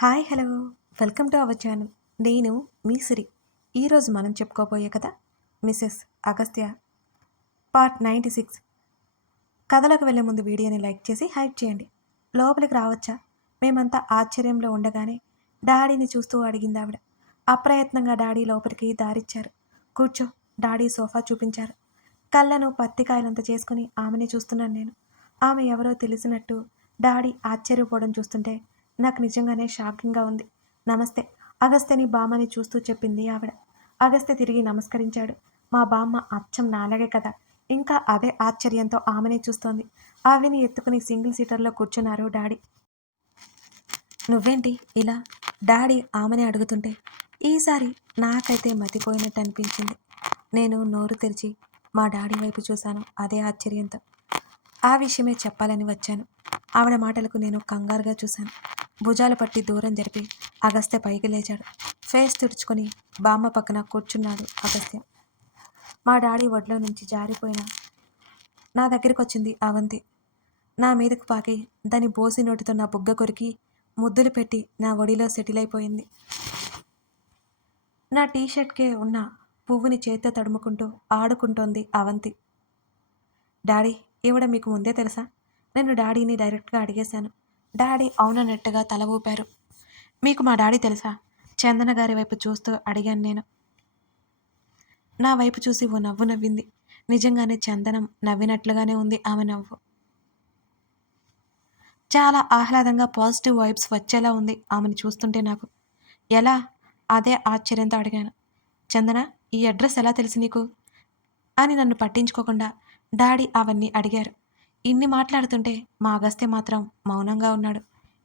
Hi hello welcome to our channel. నేను మీ సిరి. ఈరోజు మనం చెప్పుకోబోయే కథ మిసెస్ అగస్త్య పార్ట్ 96. కథలోకి వెళ్ళే ముందు వీడియోని లైక్ చేసి హైప్ చేయండి. లోపలికి రావచ్చా? మేమంతా ఆశ్చర్యంలో ఉండగానే డాడీని చూస్తూ అడిగింది ఆవిడ. అప్రయత్నంగా డాడీ లోపలికి దారిచ్చారు. కూర్చో, డాడీ సోఫా చూపించారు. కళ్ళను పత్తికాయలంత చేసుకుని ఆమెని చూస్తున్నాను నేను. ఆమె ఎవరో తెలిసినట్టు డాడీ ఆశ్చర్యపోవడం చూస్తుంటే నాకు నిజంగానే షాకింగ్గా ఉంది. నమస్తే, అగస్త్యని బామ్మని చూస్తూ చెప్పింది ఆవిడ. అగస్త్య తిరిగి నమస్కరించాడు. మా బామ్మ అచ్చం నాలాగే కదా. ఇంకా అదే ఆశ్చర్యంతో ఆమెనే చూస్తోంది. ఆవిని ఎత్తుకుని సింగిల్ సీటర్లో కూర్చున్నారు డాడీ. నువ్వేంటి ఇలా? డాడీ ఆమెనే అడుగుతుంటే ఈసారి నాకైతే మతిపోయినట్టు అనిపించింది. నేను నోరు తెరిచి మా డాడీ వైపు చూశాను అదే ఆశ్చర్యంతో. ఆ విషయమే చెప్పాలని వచ్చాను. ఆవిడ మాటలకు నేను కంగారుగా చూశాను. భుజాలు పట్టి దూరం జరిపి అగస్త్య పైకి లేచాడు. ఫేస్ తుడుచుకొని బామ్మ పక్కన కూర్చున్నాడు అగస్త్య. మా డాడీ ఒడ్లో నుంచి జారిపోయిన నా దగ్గరికి వచ్చింది అవంతి. నా మీదకు పాకి దాని బోసి నోటితో నా బుగ్గ కొరికి ముద్దులు పెట్టి నా ఒడిలో సెటిల్ అయిపోయింది. నా టీషర్ట్కే ఉన్న పువ్వుని చేత్తో తడుముకుంటూ ఆడుకుంటోంది అవంతి. డాడీ, ఈవిడ మీకు ముందే తెలుసా? నేను డాడీని డైరెక్ట్గా అడిగేశాను. డాడీ అవునన్నట్టుగా తల ఊపారు. మీకు మా డాడీ తెలుసా? చందన గారి వైపు చూస్తూ అడిగాను నేను. నా వైపు చూసి ఓ నవ్వు నవ్వింది. నిజంగానే చందనం నవ్వినట్లుగానే ఉంది ఆమె నవ్వు. చాలా ఆహ్లాదంగా పాజిటివ్ వైబ్స్ వచ్చేలా ఉంది ఆమెను చూస్తుంటే నాకు. ఎలా? అదే ఆశ్చర్యంతో అడిగాను. చందన, ఈ అడ్రస్ ఎలా తెలుసు నీకు అని నన్ను పట్టించుకోకుండా డాడీ అవన్నీ అడిగారు. ఇన్ని మాట్లాడుతుంటే మా అగస్త్య మాత్రం మౌనంగా ఉన్నాడు.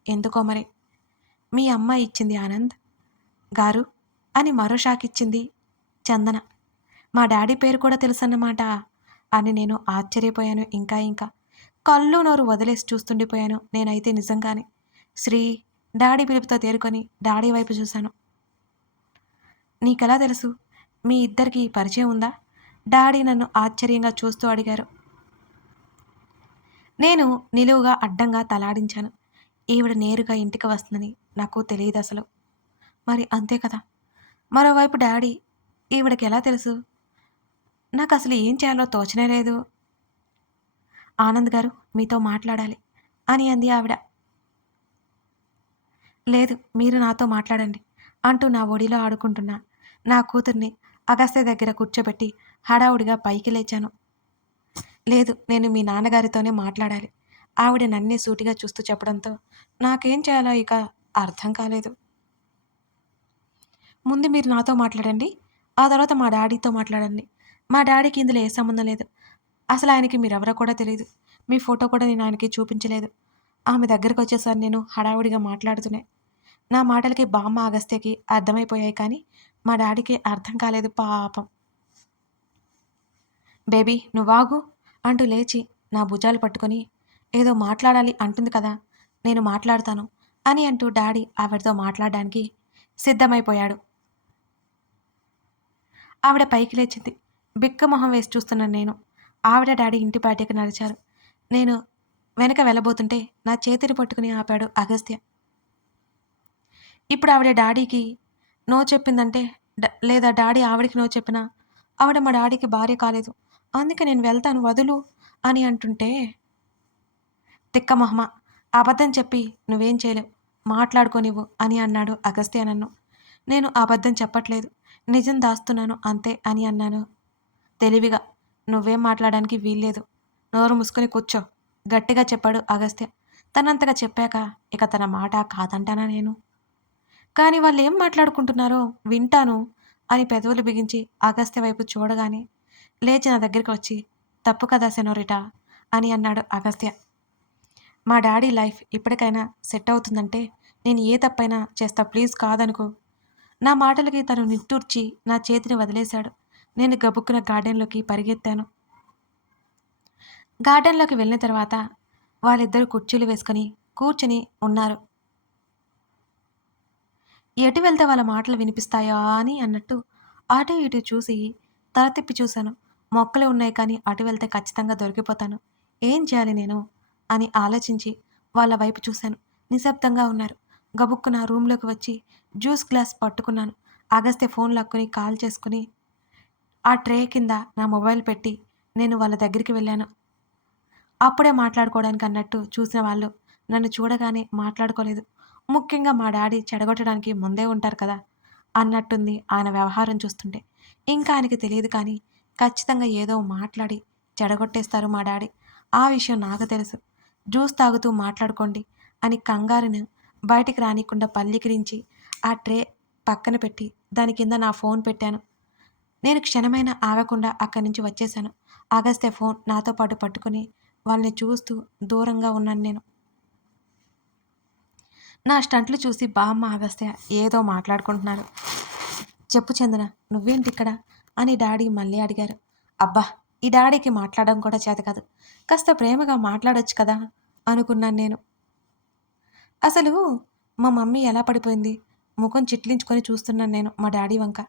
ఎందుకో మరి. మీ అమ్మ ఇచ్చింది ఆనంద్ గారు అని మరో షాక్ ఇచ్చింది చందన. మా డాడీ పేరు కూడా తెలుసన్నమాట అని నేను ఆశ్చర్యపోయాను. ఇంకా కళ్ళు నోరు వదిలేసి చూస్తుండిపోయాను నేనైతే నిజంగానే. శ్రీ డాడీ పిలుపుతో తేరుకొని డాడీ వైపు చూశాను. నీకెలా తెలుసు? మీ ఇద్దరికి పరిచయం ఉందా? డాడీ నన్ను ఆశ్చర్యంగా చూస్తూ అడిగారు. నేను నిలువుగా అడ్డంగా తలాడించాను. ఈవిడ నేరుగా ఇంటికి వస్తుందని నాకు తెలియదు అసలు. మరి అంతే కదా. మరోవైపు డాడీ ఈవిడకి ఎలా తెలుసు? నాకు అసలు ఏం చేయాలో తోచనే లేదు. ఆనంద్ గారు మీతో మాట్లాడాలి అని అంది ఆవిడ. లేదు, మీరు నాతో మాట్లాడండి అంటూ నా ఒడిలో ఆడుకుంటున్నా నా కూతుర్ని అగస్త్య దగ్గర కూర్చోబెట్టి హడావుడిగా పైకి లేచాను. లేదు, నేను మీ నాన్నగారితోనే మాట్లాడాలి. ఆవిడ నన్నే సూటిగా చూస్తూ చెప్పడంతో నాకేం చేయాలో ఇక అర్థం కాలేదు. ముందు మీరు నాతో మాట్లాడండి, ఆ తర్వాత మా డాడీతో మాట్లాడండి. మా డాడీకి ఇందులో ఏ సంబంధం లేదు. అసలు ఆయనకి మీరెవరో కూడా తెలియదు. మీ ఫోటో కూడా నేను ఆయనకి చూపించలేదు. ఆమె దగ్గరకు వచ్చేసారి నేను హడావుడిగా మాట్లాడుతూనే. నా మాటలకి బామ్మ అగస్త్యకి అర్థమైపోయాయి కానీ మా డాడీకి అర్థం కాలేదు పాపం. బేబీ నువ్వాగు అంటూ లేచి నా భుజాలు పట్టుకొని ఏదో మాట్లాడాలి అంటుంది కదా, నేను మాట్లాడతాను అని అంటూ డాడీ ఆవిడతో మాట్లాడడానికి సిద్ధమైపోయాడు. ఆవిడ పైకి లేచింది. బిక్క మొహం వేసి చూస్తున్నాను నేను. ఆవిడ డాడీ ఇంటి బయటకు నడిచారు. నేను వెనక వెళ్ళబోతుంటే నా చేతిని పట్టుకుని ఆపాడు అగస్త్య. ఇప్పుడు ఆవిడ డాడీకి నో చెప్పిందంటే లేదా డాడీ ఆవిడకి నో చెప్పినా ఆవిడ మా డాడీకి భార్య కాలేదు. అందుకే నేను వెళ్తాను వదులు అని అంటుంటే, తిక్క మొహమ, అబద్ధం చెప్పి నువ్వేం చేయలేవు, మాట్లాడుకోనివ్వు అని అన్నాడు అగస్త్య నన్ను. నేను అబద్ధం చెప్పట్లేదు, నిజం దాస్తున్నాను అంతే అని అన్నాను తెలివిగా. నువ్వేం మాట్లాడడానికి వీల్లేదు, నోరు మూసుకొని కూర్చో గట్టిగా చెప్పాడు అగస్త్య. తనంతగా చెప్పాక ఇక తన మాట కాదంటానా నేను? కానీ వాళ్ళు ఏం మాట్లాడుకుంటున్నారో వింటాను అని పెదవులు బిగించి అగస్త్య వైపు చూడగానే లేచి నా దగ్గరికి వచ్చి, తప్పు కదా సెనోరిటా అని అన్నాడు అగస్త్య. మా డాడీ లైఫ్ ఇప్పటికైనా సెట్ అవుతుందంటే నేను ఏ తప్పైనా చేస్తా, ప్లీజ్ కాదనుకో. నా మాటలకి తను నిట్టూర్చి నా చేతిని వదిలేశాడు. నేను గబుక్కున గార్డెన్లోకి పరిగెత్తాను. గార్డెన్లోకి వెళ్ళిన తర్వాత వాళ్ళిద్దరూ కుర్చీలు వేసుకొని కూర్చుని ఉన్నారు. ఎటు వెళ్తే వాళ్ళ మాటలు వినిపిస్తాయా అని అన్నట్టు అటు ఇటు చూసి తల తిప్పి చూశాను. మొక్కలు ఉన్నాయి కానీ అటు వెళ్తే ఖచ్చితంగా దొరికిపోతాను. ఏం చేయాలి నేను అని ఆలోచించి వాళ్ళ వైపు చూశాను. నిశ్శబ్దంగా ఉన్నారు. గబుక్కున రూమ్‌లోకి వచ్చి జ్యూస్ గ్లాస్ పట్టుకున్నాను. అగస్త్య ఫోన్ లాక్కొని కాల్ చేసుకొని ఆ ట్రే కింద నా మొబైల్ పెట్టి నేను వాళ్ళ దగ్గరికి వెళ్ళాను. అప్పుడే మాట్లాడుకోవడానికి అన్నట్టు చూసిన వాళ్ళు నన్ను చూడగానే మాట్లాడుకోలేదు. ముఖ్యంగా మా డాడీ చెడగొట్టడానికి ముందే ఉంటారు కదా! అన్నట్టుంది ఆయన వ్యవహారం చూస్తుంటే. ఇంకా ఆయనకి తెలీదు కానీ ఖచ్చితంగా ఏదో మాట్లాడి చెడగొట్టేస్తారు మా డాడీ. ఆ విషయం నాకు తెలుసు. జ్యూస్ తాగుతూ మాట్లాడుకోండి అని కంగారును బయటికి రానీయకుండా పళ్ళికిరించి ఆ ట్రే పక్కన పెట్టి దాని కింద నా ఫోన్ పెట్టాను. నేను క్షణమైనా ఆగకుండా అక్కడి నుంచి వచ్చేశాను. అగస్త్య ఫోన్ నాతో పాటు పట్టుకొని వాళ్ళని చూస్తూ దూరంగా ఉన్నాను నేను. నా స్టంట్లు చూసి బామ్మ, అగస్త్య ఏదో మాట్లాడుకుంటున్నారు. చెప్పు చందన, నువ్వేంటిక్కడ అని డాడీ మళ్ళీ అడిగారు. అబ్బా, ఈ డాడీకి మాట్లాడడం కూడా చేత కాదు. కాస్త ప్రేమగా మాట్లాడొచ్చు కదా అనుకున్నాను నేను. అసలు మా మమ్మీ ఎలా పడిపోయింది? ముఖం చిట్లించుకొని చూస్తున్నాను నేను మా డాడీ వంక.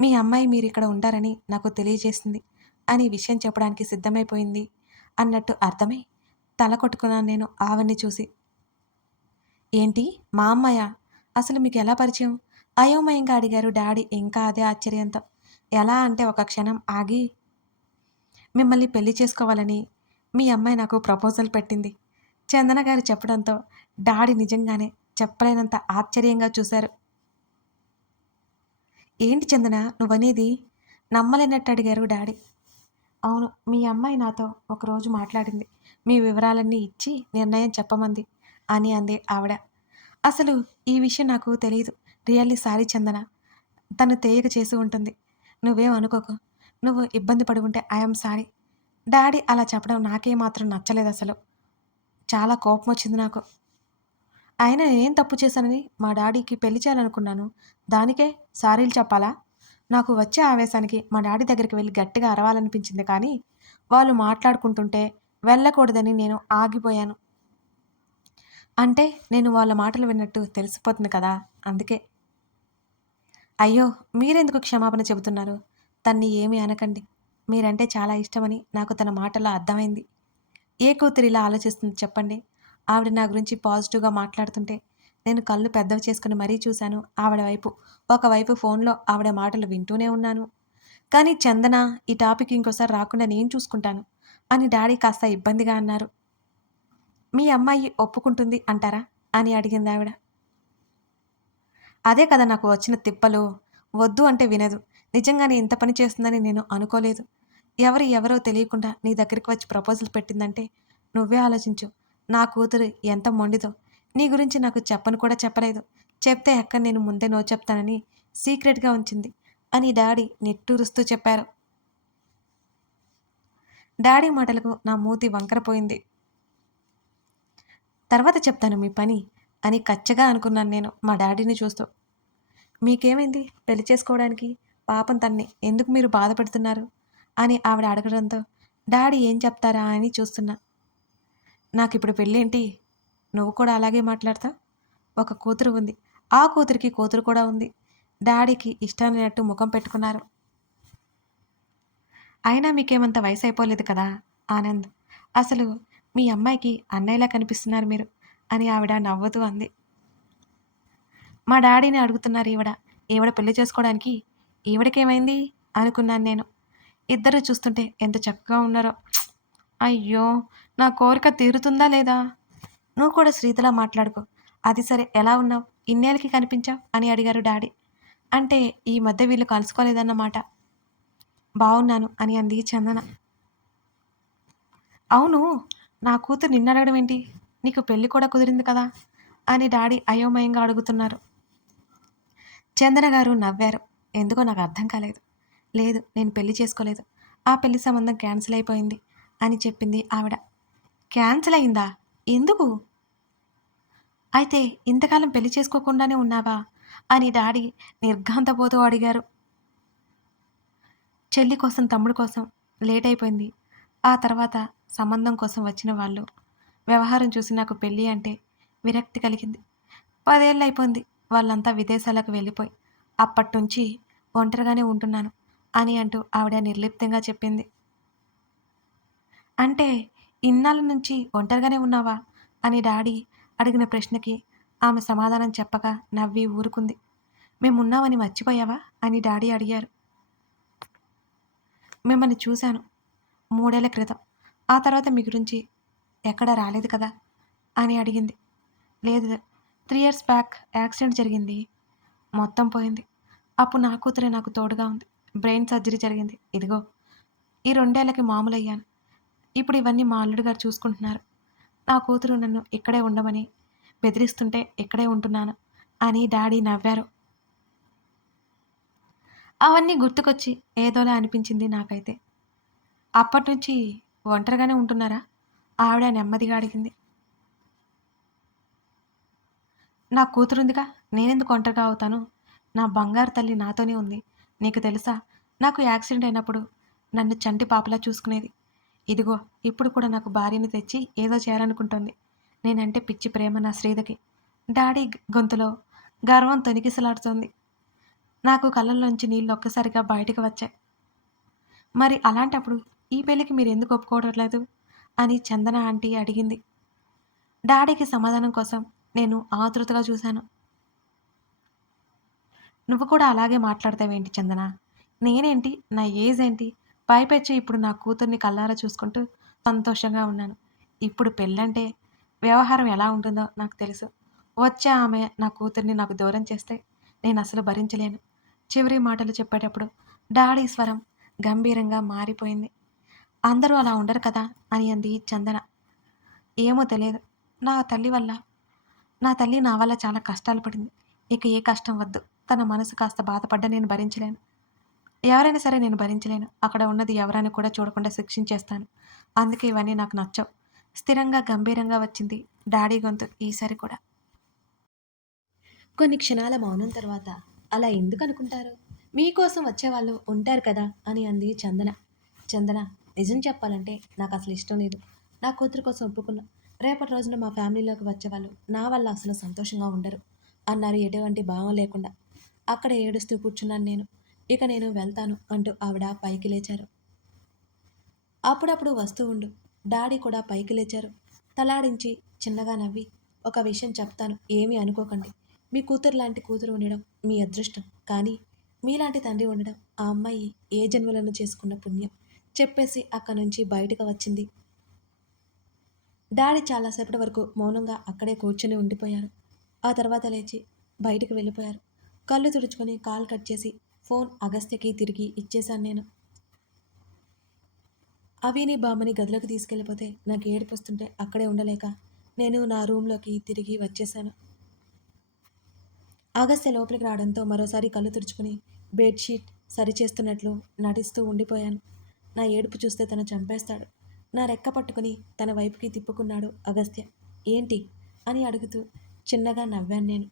మీ అమ్మాయి మీరిక్కడ ఉంటారని నాకు తెలియజేసింది అని విషయం చెప్పడానికి సిద్ధమైపోయింది అన్నట్టు అర్థమై తల కొట్టుకున్నాను నేను ఆవిడ్ని చూసి. ఏంటి మా అమ్మాయా? అసలు మీకు ఎలా పరిచయం? అయోమయంగా అడిగారు డాడీ ఇంకా అదే ఆశ్చర్యంతో. ఎలా అంటే ఒక క్షణం ఆగి, మిమ్మల్ని పెళ్లి చేసుకోవాలని మీ అమ్మాయి నాకు ప్రపోజల్ పెట్టింది. చందన గారు చెప్పడంతో డాడీ నిజంగానే చెప్పలేనంత ఆశ్చర్యంగా చూశారు. ఏంటి చందన నువ్వనేది? నమ్మలేనట్టు అడిగారు డాడీ. అవును, మీ అమ్మాయి నాతో ఒకరోజు మాట్లాడింది. మీ వివరాలన్నీ ఇచ్చి నిర్ణయం చెప్పమంది అని అంది ఆవిడ. అసలు ఈ విషయం నాకు తెలీదు. రియల్లీ సారీ చందన. తను తెలియక చేసి ఉంటుంది. నువ్వేం అనుకోకు. నువ్వు ఇబ్బంది పడి ఉంటే ఐయామ్ సారీ. డాడీ అలా చెప్పడం నాకేమాత్రం నచ్చలేదసలు. చాలా కోపమొచ్చింది నాకు. అయినా నేనేం తప్పు చేశానని మా డాడీకి పెళ్లి చేయాలనుకున్నాను. దానికే సారీలు చెప్పాలా? నాకు వచ్చే ఆవేశానికి మా డాడీ దగ్గరికి వెళ్లి గట్టిగా అరవాలనిపించింది కానీ, వాళ్ళు మాట్లాడుకుంటుంటే వెళ్ళకూడదని నేను ఆగిపోయాను. అంటే నేను వాళ్ళ మాటలు విన్నట్టు తెలిసిపోతుంది కదా! అందుకే. అయ్యో, మీరెందుకు క్షమాపణ చెబుతున్నారు? తన్ని ఏమీ అనకండి. మీరంటే చాలా ఇష్టమని నాకు తన మాటల్లో అర్థమైంది. ఏ కూతురు ఇలా ఆలోచిస్తుంది చెప్పండి? ఆవిడ నా గురించి పాజిటివ్‌గా మాట్లాడుతుంటే, నేను కళ్ళు పెద్దవి చేసుకొని మరీ చూశాను ఆవిడ వైపు. ఒకవైపు ఫోన్‌లో ఆవిడ మాటలు వింటూనే ఉన్నాను. కానీ చందన, ఈ టాపిక్ ఇంకోసారి రాకుండా నేను చూసుకుంటాను అని డాడీ కాస్త ఇబ్బందిగా అన్నారు. మీ అమ్మాయి ఒప్పుకుంటుంది అంటారా? అని అడిగిందావిడ. అదే కదా నాకు వచ్చిన తిప్పలు. వద్దు అంటే వినదు. నిజంగానే ఇంత పని చేస్తుందని నేను అనుకోలేదు. ఎవరో తెలియకుండా నీ దగ్గరికి వచ్చి ప్రపోజల్ పెట్టిందంటే నువ్వే ఆలోచించు. నా కూతురు ఎంత మొండిదో. నీ గురించి నాకు చెప్పను కూడా చెప్పలేదు. చెప్తే అక్క నేను ముందే నో చెప్తానని సీక్రెట్‌గా ఉంచింది అని డాడీ నిట్టూరుస్తూ చెప్పారు. డాడీ మాటలకు నా మూతి వంకరపోయింది. తర్వాత చెప్తాను మీ పని అని కచ్చగా అనుకున్నాను నేను మా డాడీని చూస్తూ. మీకేమైంది పెళ్లి చేసుకోవడానికి? పాపం తన్ని ఎందుకు మీరు బాధపెడుతున్నారు? అని ఆవిడ అడగడంతో డాడీ ఏం చెప్తారా అని చూస్తున్నా. నాకిప్పుడు పెళ్ళేంటి? నువ్వు కూడా అలాగే మాట్లాడతావు? ఒక కూతురు ఉంది. ఆ కూతురికి కూతురు కూడా ఉంది. డాడీకి ఇష్టం లేనట్టు ముఖం పెట్టుకున్నారు. అయినా మీకేమంత వయసైపోలేదు కదా ఆనంద్. అసలు మీ అమ్మాయికి అన్నయ్యలా కనిపిస్తున్నారు మీరు అని ఆవిడ నవ్వుతూ అంది. మా డాడీని అడుగుతున్నారు ఈవిడ. ఈవిడ పెళ్లి చేసుకోవడానికి ఈవిడకేమైంది అనుకున్నాను నేను. ఇద్దరు చూస్తుంటే ఎంత చక్కగా ఉన్నారో. అయ్యో, నా కోరిక తీరుతుందా లేదా? నువ్వు కూడా శ్రీతలా మాట్లాడుకో. అది సరే ఎలా ఉన్నావు? ఇన్నేళ్ళకి కనిపించావు అని అడిగారు డాడీ. అంటే ఈ మధ్య వీళ్ళు కలుసుకోలేదన్నమాట. బావున్నాను అని అంది చందన. అవును, నా కూతురు నిన్నడగడం ఏంటి? నీకు పెళ్లి కూడా కుదిరింది కదా అని డాడీ అయోమయంగా అడుగుతున్నారు. చందన గారు నవ్వారు. ఎందుకో నాకు అర్థం కాలేదు. లేదు, నేను పెళ్లి చేసుకోలేదు. ఆ పెళ్లి సంబంధం క్యాన్సిల్ అయిపోయింది అని చెప్పింది ఆవిడ. క్యాన్సిల్ అయిందా? ఎందుకు? అయితే ఇంతకాలం పెళ్లి చేసుకోకుండానే ఉన్నావా అని డాడీ నిర్ఘాంతపోతూ అడిగారు. చెల్లి కోసం తమ్ముడు కోసం లేట్ అయిపోయింది. ఆ తర్వాత సంబంధం కోసం వచ్చిన వాళ్ళు వ్యవహారం చూసి నాకు పెళ్ళి అంటే విరక్తి కలిగింది. 10 ఏళ్ళు అయిపోయింది వాళ్ళంతా విదేశాలకు వెళ్ళిపోయి. అప్పట్నుంచి ఒంటరిగానే ఉంటున్నాను అని అంటూ ఆవిడ నిర్లిప్తంగా చెప్పింది. అంటే ఇన్నాళ్ళ నుంచి ఒంటరిగానే ఉన్నావా అని డాడీ అడిగిన ప్రశ్నకి ఆమె సమాధానం చెప్పక నవ్వి ఊరుకుంది. మేమున్నామని మర్చిపోయావా అని డాడీ అడిగారు. మిమ్మల్ని చూశాను 3 ఏళ్ల క్రితం. ఆ తర్వాత మీ గురించి ఎక్కడా రాలేదు కదా అని అడిగింది. లేదు 3 ఇయర్స్ బ్యాక్ యాక్సిడెంట్ జరిగింది. మొత్తం పోయింది. అప్పుడు నా కూతురే నాకు తోడుగా ఉంది. బ్రెయిన్ సర్జరీ జరిగింది. ఇదిగో ఈ 2 ఏళ్లకి మామూలయ్యాను. ఇప్పుడు ఇవన్నీ మా అల్లుడు గారు చూసుకుంటున్నారు. నా కూతురు నన్ను ఇక్కడే ఉండమని బెదిరిస్తుంటే ఇక్కడే ఉంటున్నాను అని డాడీ నవ్వారు. అవన్నీ గుర్తుకొచ్చి ఏదోలా అనిపించింది నాకైతే. అప్పటినుంచి ఒంటరిగానే ఉంటున్నారా? ఆవిడ నెమ్మదిగా అడిగింది. నా కూతురుందిగా నేనెందుకు ఒంటరిగా అవుతాను? నా బంగారు తల్లి నాతోనే ఉంది. నీకు తెలుసా? నాకు యాక్సిడెంట్ అయినప్పుడు నన్ను చంటి పాపలా చూసుకునేది. ఇదిగో ఇప్పుడు కూడా నాకు భార్యని తెచ్చి ఏదో చేయాలనుకుంటోంది. నేనంటే పిచ్చి ప్రేమ నా శ్రీదకి. డాడీ గొంతులో గర్వం తొణికిసలాడుతోంది. నాకు కళ్ళల్లోంచి నీళ్ళు ఒక్కసారిగా బయటికి వచ్చాయి. మరి అలాంటప్పుడు ఈ పెళ్ళికి మీరెందుకు ఒప్పుకోవట్లేదు? అని చందన ఆంటీ అడిగింది. డాడీకి సమాధానం కోసం నేను ఆతృతగా చూశాను. నువ్వు కూడా అలాగే మాట్లాడతావేంటి చందన? నేనేంటి? నా ఏజ్ ఏంటి? పైపెచ్చి ఇప్పుడు నా కూతుర్ని కళ్ళారా చూసుకుంటూ సంతోషంగా ఉన్నాను. ఇప్పుడు పెళ్ళంటే వ్యవహారం ఎలా ఉంటుందో నాకు తెలుసు. వచ్చే ఆమె నా కూతుర్ని నాకు దూరం చేస్తే నేనసలు భరించలేను. చివరి మాటలు చెప్పేటప్పుడు డాడీ స్వరం గంభీరంగా మారిపోయింది. అందరూ అలా ఉండరు కదా అని అంది చందన. ఏమో తెలియదు. నా తల్లి వల్ల నా తల్లి నా వల్ల చాలా కష్టాలు పడింది. ఇక ఏ కష్టం వద్దు. తన మనసు కాస్త బాధపడ్డా నేను భరించలేను. ఎవరైనా సరే నేను భరించలేను. అక్కడ ఉన్నది ఎవరని కూడా చూడకుండా శిక్షించేస్తాను. అందుకే ఇవన్నీ నాకు నచ్చవు. స్థిరంగా గంభీరంగా వచ్చింది డాడీ గొంతు ఈసారి కూడా. కొన్ని క్షణాల మౌనం తర్వాత అలా ఎందుకనుకుంటారు? మీకోసం వచ్చేవాళ్ళు ఉంటారు కదా అని అంది చందన. చందన, నిజం చెప్పాలంటే నాకసలు ఇష్టం లేదు. నా కూతురు కోసం ఒప్పుకున్నా. రేపటి రోజున మా ఫ్యామిలీలోకి వచ్చేవాళ్ళు నా వల్ల అసలు సంతోషంగా ఉండరు అన్నారు ఎటువంటి భావం లేకుండా. అక్కడ ఏడుస్తూ కూర్చున్నాను నేను. ఇక నేను వెళ్తాను అంటూ ఆవిడ పైకి లేచారు. అప్పుడప్పుడు వస్తూ ఉండు. డాడీ కూడా పైకి లేచారు. తలాడించి చిన్నగా నవ్వి, ఒక విషయం చెప్తాను, ఏమీ అనుకోకండి. మీ కూతురు లాంటి కూతురు ఉండడం మీ అదృష్టం. కానీ మీలాంటి తండ్రి ఉండడం ఆ అమ్మాయి ఏ జన్మలను చేసుకున్న పుణ్యం. చెప్పేసి అక్కడి నుంచి బయటకు వచ్చింది. డాడీ చాలాసేపటి వరకు మౌనంగా అక్కడే కూర్చుని ఉండిపోయారు. ఆ తర్వాత లేచి బయటికి వెళ్ళిపోయారు. కళ్ళు తుడుచుకొని కాల్ కట్ చేసి ఫోన్ అగస్త్యకి తిరిగి ఇచ్చేశాను నేను. అవిని బామ్మని గదిలోకి తీసుకెళ్ళిపోతే నాకు ఏడుపొస్తుంటే అక్కడే ఉండలేక నేను నా రూమ్లోకి తిరిగి వచ్చేశాను. అగస్త్య లోపలికి రావడంతో మరోసారి కళ్ళు తుడుచుకుని బెడ్షీట్ సరిచేస్తున్నట్లు నటిస్తూ ఉండిపోయాను. నా ఏడుపు చూస్తే తను చంపేస్తాడు. నా రెక్క పట్టుకుని తన వైపుకి తిప్పుకున్నాడు అగస్త్య. ఏంటి అని అడుగుతూ చిన్నగా నవ్వాను నేను.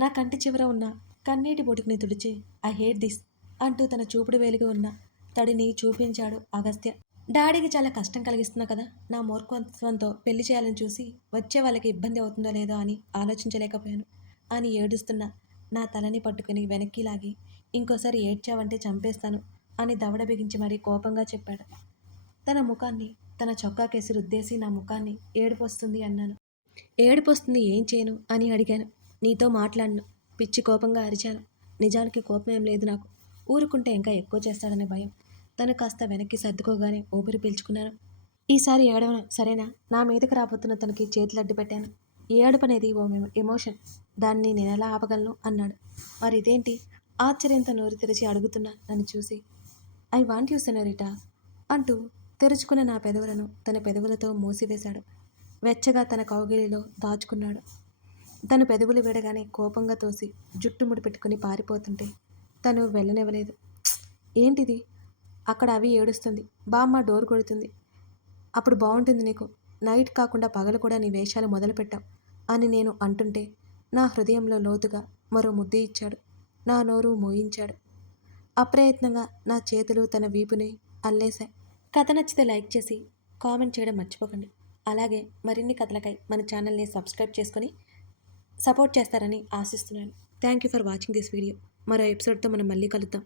నా కంటి చివర ఉన్న కన్నీటి బొటికిని తుడిచి ఐ హేట్ దిస్ అంటూ తన చూపుడు వేలిగా ఉన్న తడిని చూపించాడు అగస్త్య. డాడీకి చాలా కష్టం కలిగిస్తున్నా కదా, నా మూర్ఖత్వంతో పెళ్లి చేయాలని చూసి వచ్చే వాళ్ళకి ఇబ్బంది అవుతుందో లేదో అని ఆలోచించలేకపోయాను అని ఏడుస్తున్న నా తలని పట్టుకుని వెనక్కి లాగి ఇంకోసారి ఏడ్చావంటే చంపేస్తాను అని దవడ బిగించి మరీ కోపంగా చెప్పాడు. తన ముఖాన్ని తన చొక్కాకేసి రుద్దేసి నా ముఖాన్ని ఏడుపొస్తుంది అన్నాను. ఏడుపొస్తుంది ఏం చేయను అని అడిగాను. నీతో మాట్లాడను. పిచ్చి కోపంగా అరిచాను. నిజానికి కోపం ఏం లేదు నాకు. ఊరుకుంటే ఇంకా ఎక్కువ చేస్తాడనే భయం. తను కాస్త వెనక్కి సర్దుకోగానే ఊపిరి పీల్చుకున్నాను. ఈసారి ఏడవను సరేనా? నా మీదకి రాబోతున్న తనకి చేతులడ్డు పెట్టాను. ఏడుపు అనేది ఓ ఎమోషన్. దాన్ని నేనెలా ఆపగలను అన్నాడు. మరి ఇదేంటి? ఆశ్చర్యంతో నోరు తెరిచి అడుగుతున్నా నన్ను చూసి. ఐ వాంట్ యూ సెనోరిటా అంటూ తెరుచుకున్న నా పెదవులను తన పెదవులతో మూసివేశాడు. వెచ్చగా తన కౌగిలిలో దాచుకున్నాడు. తను పెదవులు విడగానే కోపంగా తోసి జుట్టు ముడిపెట్టుకుని పారిపోతుంటే తను వెళ్ళనివ్వలేదు. ఏంటిది? అక్కడ అవి ఏడుస్తుంది. బామ్మ డోర్ కొడుతుంది. అప్పుడు బాగుంటుంది నీకు. నైట్ కాకుండా పగలు కూడా నీ వేషాలు మొదలుపెట్టావు అని నేను అంటుంటే నా హృదయంలో లోతుగా మరో ముద్దు ఇచ్చాడు. నా నోరు మోయించాడు. అప్రయత్నంగా నా చేతులు తన వీపుని అల్లేశాయి. కథ నచ్చితే లైక్ చేసి కామెంట్ చేయడం మర్చిపోకండి. అలాగే మరిన్ని కథలకై మన ఛానల్ని సబ్స్క్రైబ్ చేసుకొని సపోర్ట్ చేస్తారని ఆశిస్తున్నాను. Thank you for watching this video. మరో ఎపిసోడ్తో మనం మళ్ళీ కలుద్దాం.